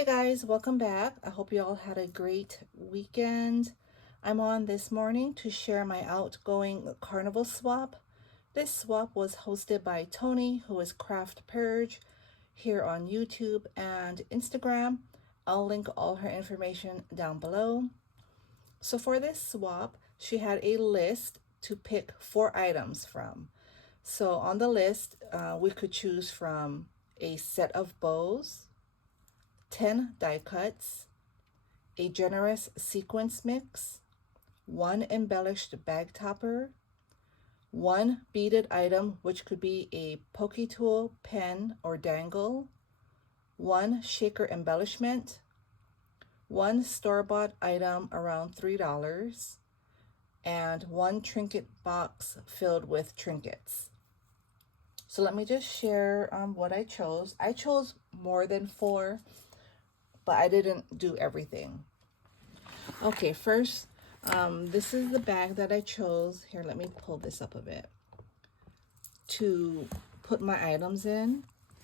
Hey guys, welcome back. I hope you all had a great weekend. I'm on this morning to share my Outgoing Carnival swap. This swap was hosted by Toni, who is Craft Purge, here on YouTube and Instagram. I'll link all her information down below. So for this swap, she had a list to pick 4 items from. So on the list, we could choose from a set of bows, 10 die cuts, a generous sequence mix, 1 embellished bag topper, 1 beaded item, which could be a Pokey Tool, pen, or dangle, 1 shaker embellishment, 1 store-bought item around $3, and 1 trinket box filled with trinkets. So let me just share what I chose. I chose more than 4, but I didn't do everything. Okay, first, this is the bag that I chose. Here, let me pull this up a bit to put my items in.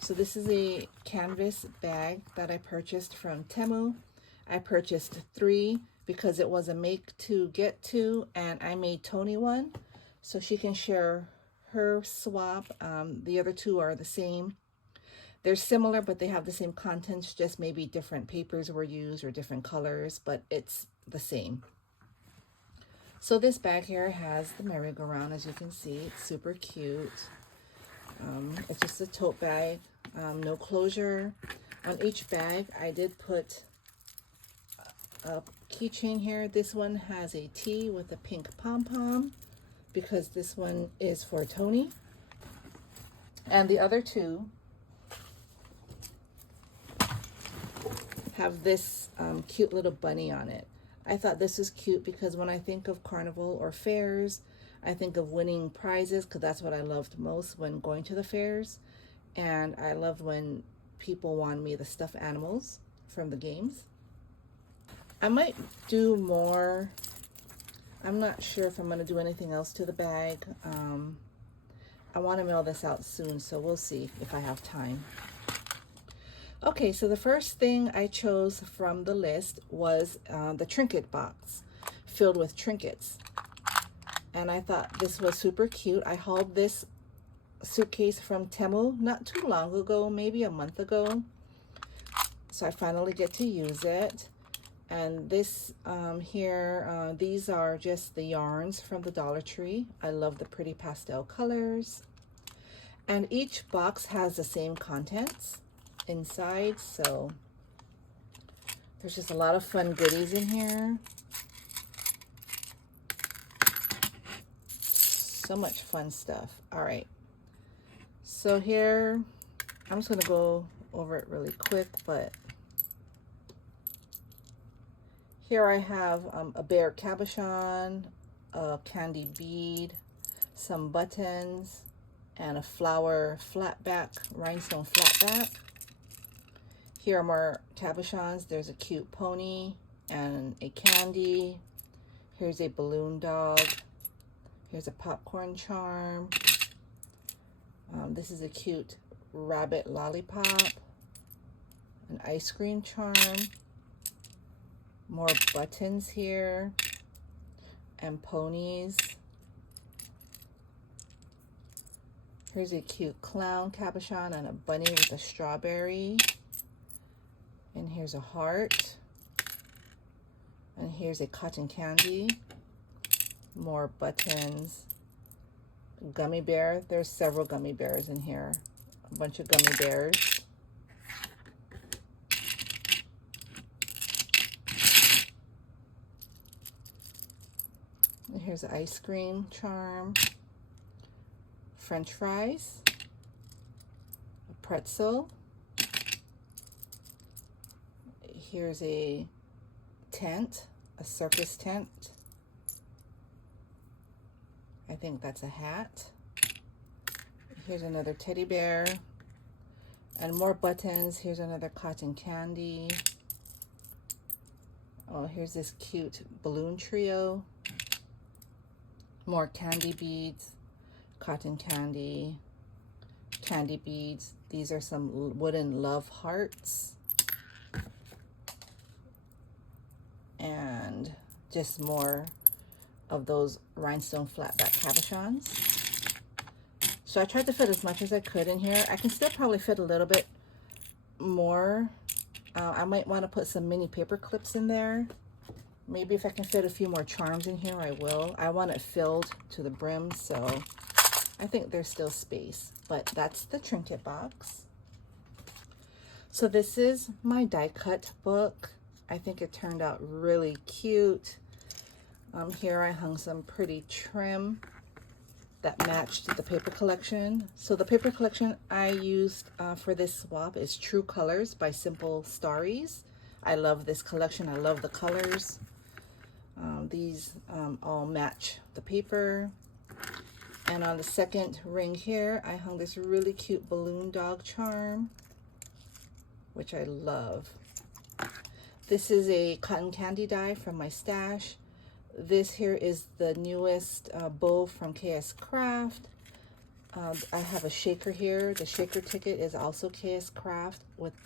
So this is a canvas bag that I purchased from Temu. I purchased 3 because it was a make to get to, and I made Toni one so she can share her swap. The other 2 are the same. They're similar, but they have the same contents, just maybe different papers were used or different colors, but it's the same. So this bag here has the merry-go-round, as you can see. It's super cute. It's just a tote bag, no closure. On each bag, I did put a keychain here. This one has a T with a pink pom-pom because this one is for Toni. And the other 2 have this cute little bunny on it. I thought this was cute because when I think of carnival or fairs, I think of winning prizes because that's what I loved most when going to the fairs. And I loved when people won me the stuffed animals from the games. I might do more. I'm not sure if I'm going to do anything else to the bag. I want to mail this out soon, so we'll see if I have time. Okay, so the first thing I chose from the list was the trinket box filled with trinkets. And I thought this was super cute. I hauled this suitcase from Temu not too long ago, maybe a month ago. So I finally get to use it. And this here, these are just the yarns from the Dollar Tree. I love the pretty pastel colors. And each box has the same contents inside, so there's just a lot of fun goodies in here. So much fun stuff. All right, so here I'm just gonna go over it really quick, but here I have a bear cabochon, a candy bead, some buttons, and a flower flatback, rhinestone flatback. Here are more cabochons. There's a cute pony and a candy. Here's a balloon dog. Here's a popcorn charm. This is a cute rabbit lollipop. An ice cream charm. More buttons here. And ponies. Here's a cute clown cabochon and a bunny with a strawberry. And here's a heart. And here's a cotton candy. More buttons. Gummy bear. There's several gummy bears in here. A bunch of gummy bears. And here's an ice cream charm. French fries. A pretzel. Here's a tent, a circus tent. I think that's a hat. Here's another teddy bear and more buttons. Here's another cotton candy. Oh, here's this cute balloon trio. More candy beads, cotton candy, candy beads. These are some wooden love hearts. and just more of those rhinestone flatback cabochons. So I tried to fit as much as I could in here. I can still probably fit a little bit more. I might want to put some mini paper clips in there. Maybe if I can fit a few more charms in here, I will. I want it filled to the brim, so I think there's still space. But that's the Trinket Box. So this is my die cut book. I think it turned out really cute. Here I hung some pretty trim that matched the paper collection. So the paper collection I used for this swap is True Colors by Simple Starries. I love this collection. I love the colors. These all match the paper. And on the second ring here, I hung this really cute balloon dog charm, which I love. This is a cotton candy die from my stash. This here is the newest bow from KS Craft. I have a shaker here. The shaker ticket is also KS Craft,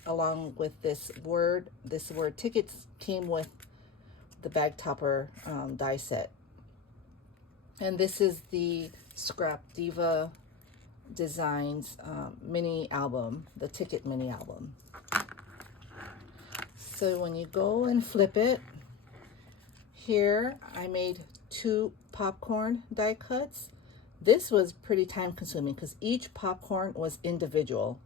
along with this word. This word tickets came with the bag topper die set. And this is the Scrap Diva Designs mini album, the ticket mini album. So when you go and flip it, here I made 2 popcorn die cuts. This was pretty time consuming because each popcorn was individual.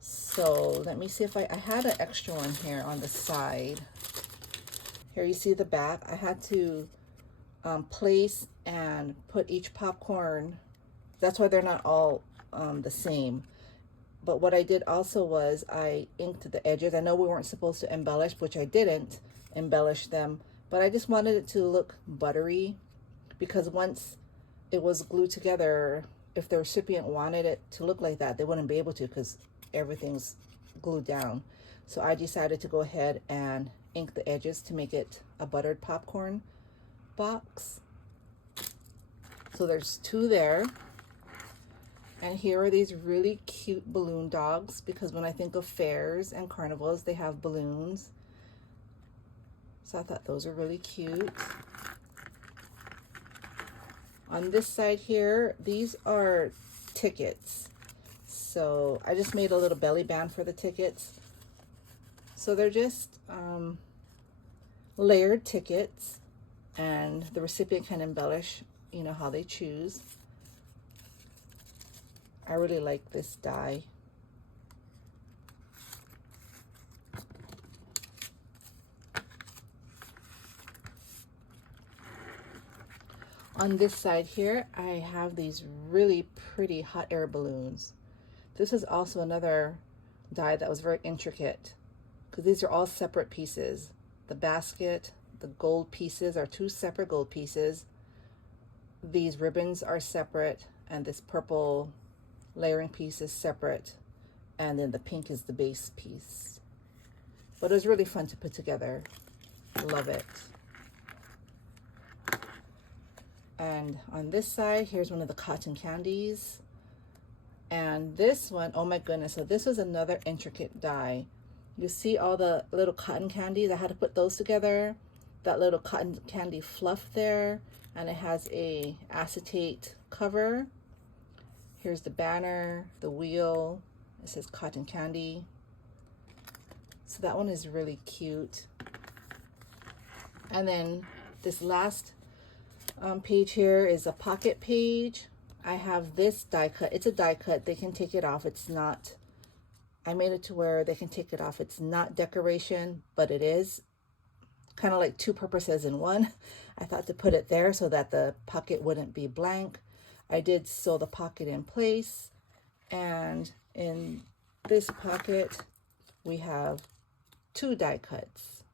So let me see if I had an extra one here on the side. Here you see the back. I had to place and put each popcorn. That's why they're not all the same. But what I did also was I inked the edges. I know we weren't supposed to embellish, which I didn't embellish them, but I just wanted it to look buttery, because once it was glued together, if the recipient wanted it to look like that, they wouldn't be able to because everything's glued down. So I decided to go ahead and ink the edges to make it a buttered popcorn box. So there's 2 there. And here are these really cute balloon dogs, because when I think of fairs and carnivals, they have balloons. So I thought those are really cute. On this side here, these are tickets. So I just made a little belly band for the tickets. So they're just layered tickets, and the recipient can embellish, you know, how they choose. I really like this die. On this side here, I have these really pretty hot air balloons. This is also another die that was very intricate, because these are all separate pieces. The basket, the gold pieces are 2 separate gold pieces. These ribbons are separate, and this purple layering piece is separate, and then the pink is the base piece. But it was really fun to put together. Love it. And on this side, here's one of the cotton candies. And this one, oh my goodness, so this was another intricate die. You see all the little cotton candies? I had to put those together. That little cotton candy fluff there, and it has a acetate cover. Here's the banner, the wheel. It says cotton candy. So that one is really cute. And then this last page here is a pocket page. I have this die cut. It's a die cut. They can take it off. It's not, I made it to where they can take it off. It's not decoration, but it is kind of like 2 purposes in one. I thought to put it there so that the pocket wouldn't be blank. I did sew the pocket in place, and in this pocket we have 2 die cuts.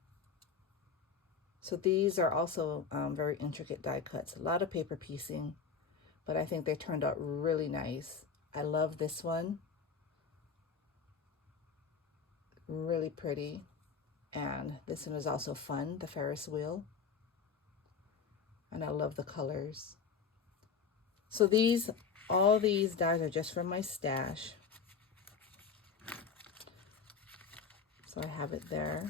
So these are also very intricate die cuts. A lot of paper piecing, but I think they turned out really nice. I love this one. Really pretty. And this one is also fun, the Ferris wheel. And I love the colors. So all these dies are just from my stash. So I have it there.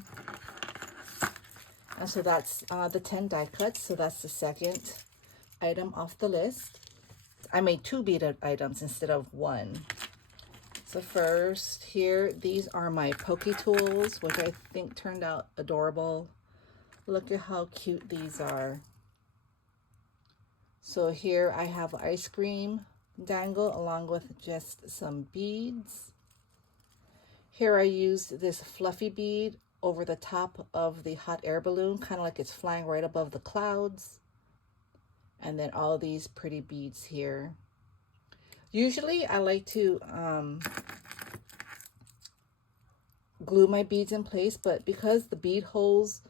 And so that's the 10 die cuts. So that's the second item off the list. I made 2 beaded items instead of 1. So first here, these are my Pokey Tools, which I think turned out adorable. Look at how cute these are. So here I have ice cream dangle along with just some beads. Here I used this fluffy bead over the top of the hot air balloon, kind of like it's flying right above the clouds. And then all these pretty beads here. Usually I like to glue my beads in place, but because the bead holes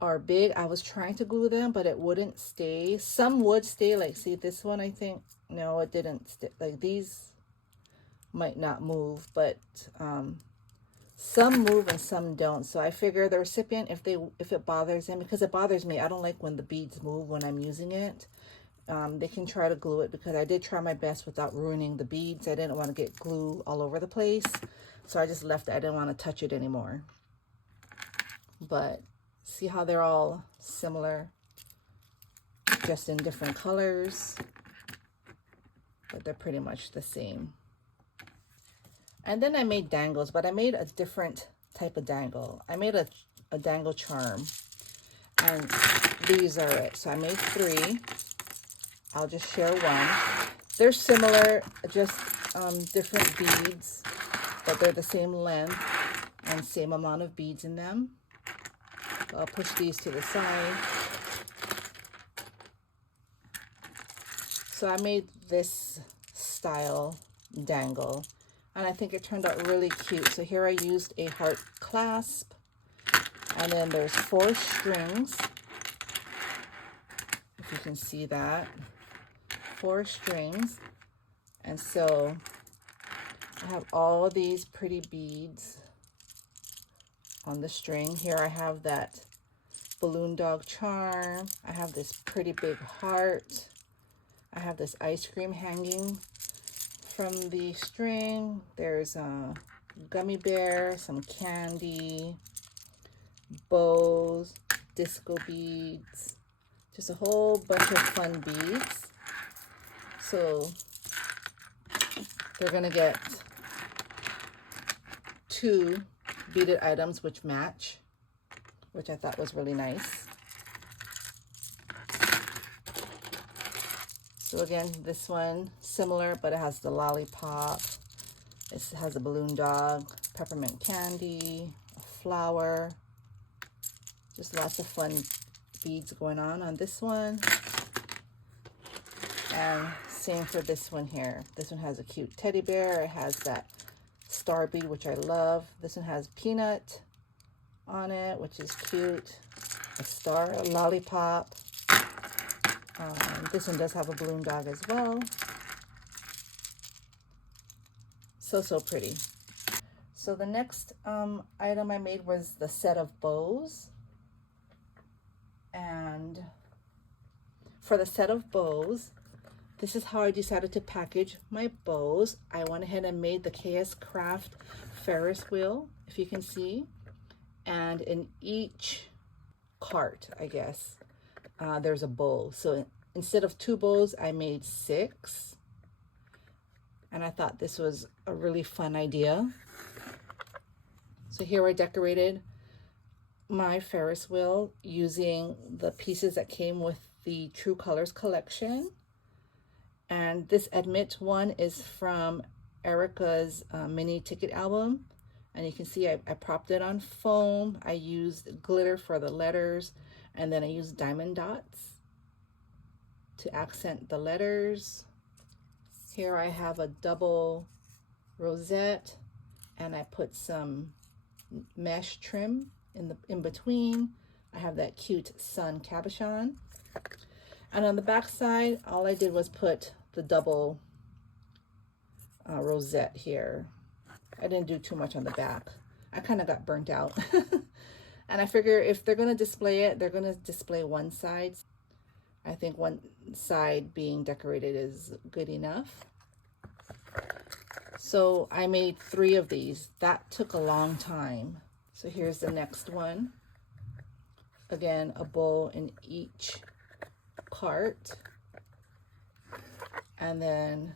are big, I was trying to glue them, but it wouldn't stay. Some would stay, like see this one, I think. No, it didn't stay. Like these might not move, but some move and some don't. So I figure the recipient, if it bothers them, because it bothers me, I don't like when the beads move when I'm using it. They can try to glue it, because I did try my best without ruining the beads. I didn't want to get glue all over the place, so I just left it. I didn't want to touch it anymore. But see how they're all similar, just in different colors, but they're pretty much the same. And then I made dangles, but I made a different type of dangle. I made a dangle charm, and these are it. So I made 3. I'll just share one. They're similar, just different beads, but they're the same length and same amount of beads in them. So I'll push these to the side. So I made this style dangle, and I think it turned out really cute. So here I used a heart clasp, and then there's 4 strings, if you can see that. 4 strings. And so I have all these pretty beads on the string. Here I have that balloon dog charm. I have this pretty big heart. I have this ice cream hanging from the string. There's a gummy bear, some candy, bows, disco beads, just a whole bunch of fun beads. So they're gonna get 2 beaded items which match, which I thought was really nice. So again, this one similar, but it has the lollipop. It has a balloon dog, peppermint candy, a flower. Just lots of fun beads going on this one. And same for this one here. This one has a cute teddy bear. It has that star bead, which I love. This one has peanut on it, which is cute. A star, a lollipop. This one does have a balloon dog as well. So pretty. So the next item I made was the set of bows. And for the set of bows, this is how I decided to package my bows. I went ahead and made the KS Craft Ferris wheel, if you can see. And in each cart, I guess, there's a bow. So instead of 2 bows, I made 6. And I thought this was a really fun idea. So here I decorated my Ferris wheel using the pieces that came with the True Colors collection. And this Admit one is from Erica's mini ticket album. And you can see I propped it on foam. I used glitter for the letters, and then I used diamond dots to accent the letters. Here I have a double rosette, and I put some mesh trim in between. I have that cute sun cabochon. And on the back side, all I did was put the double rosette here. I didn't do too much on the back. I kind of got burnt out. And I figure if they're going to display it, they're going to display one side. I think one side being decorated is good enough. So I made 3 of these. That took a long time. So here's the next one. again, a bow in each cart. And then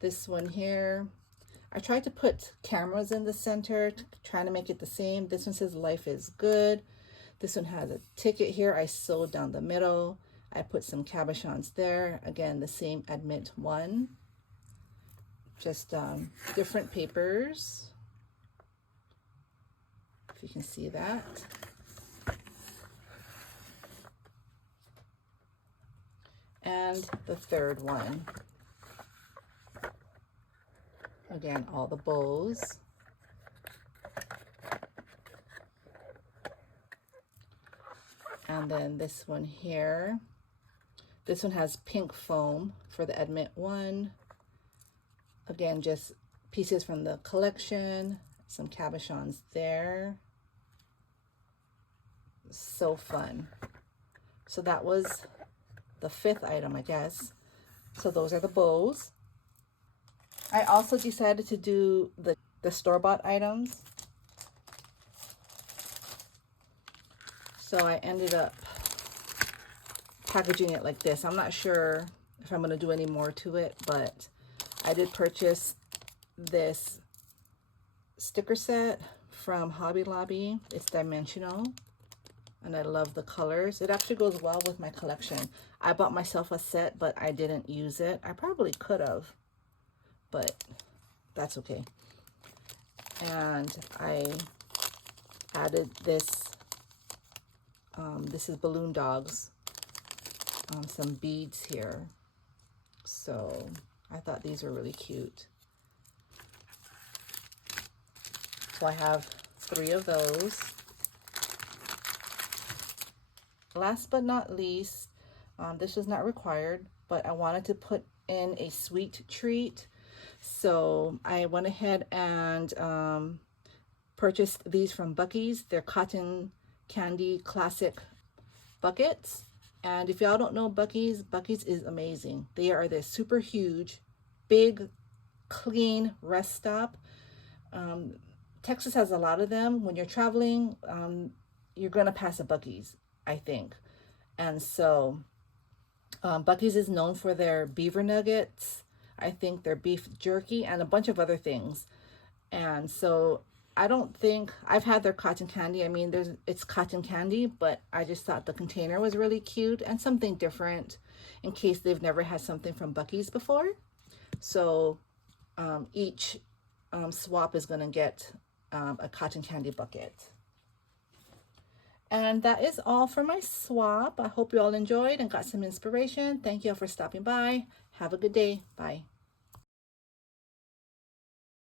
this one here, I tried to put cameras in the center, trying to make it the same. This one says life is good. This one has a ticket here. I sewed down the middle. I put some cabochons there. Again, the same admit one. Just different papers, if you can see that. And the third one. Again, all the bows. And then this one here. This one has pink foam for the admit one. Again, just pieces from the collection, some cabochons there. So fun. So that was the 5th item, I guess. So those are the bows. I also decided to do the store-bought items. So I ended up packaging it like this. I'm not sure if I'm going to do any more to it, but I did purchase this sticker set from Hobby Lobby. It's dimensional, and I love the colors. It actually goes well with my collection. I bought myself a set, but I didn't use it. I probably could have, but that's okay. And I added this. This is Balloon Dogs. Some beads here. So I thought these were really cute. So I have 3 of those. Last but not least, this was not required, but I wanted to put in a sweet treat. So I went ahead and purchased these from Buc-ee's. They're cotton candy classic buckets. And if y'all don't know Buc-ee's is amazing. They are this super huge, big, clean rest stop. Texas has a lot of them. When you're traveling, you're gonna pass a Buc-ee's, I think. And so Buc-ee's is known for their beaver nuggets, I think their beef jerky, and a bunch of other things. And so I don't think I've had their cotton candy. I mean, it's cotton candy, but I just thought the container was really cute and something different in case they've never had something from Buc-ee's before. So each swap is going to get a cotton candy bucket. And that is all for my swap. I hope you all enjoyed and got some inspiration. Thank you all for stopping by. Have a good day. Bye.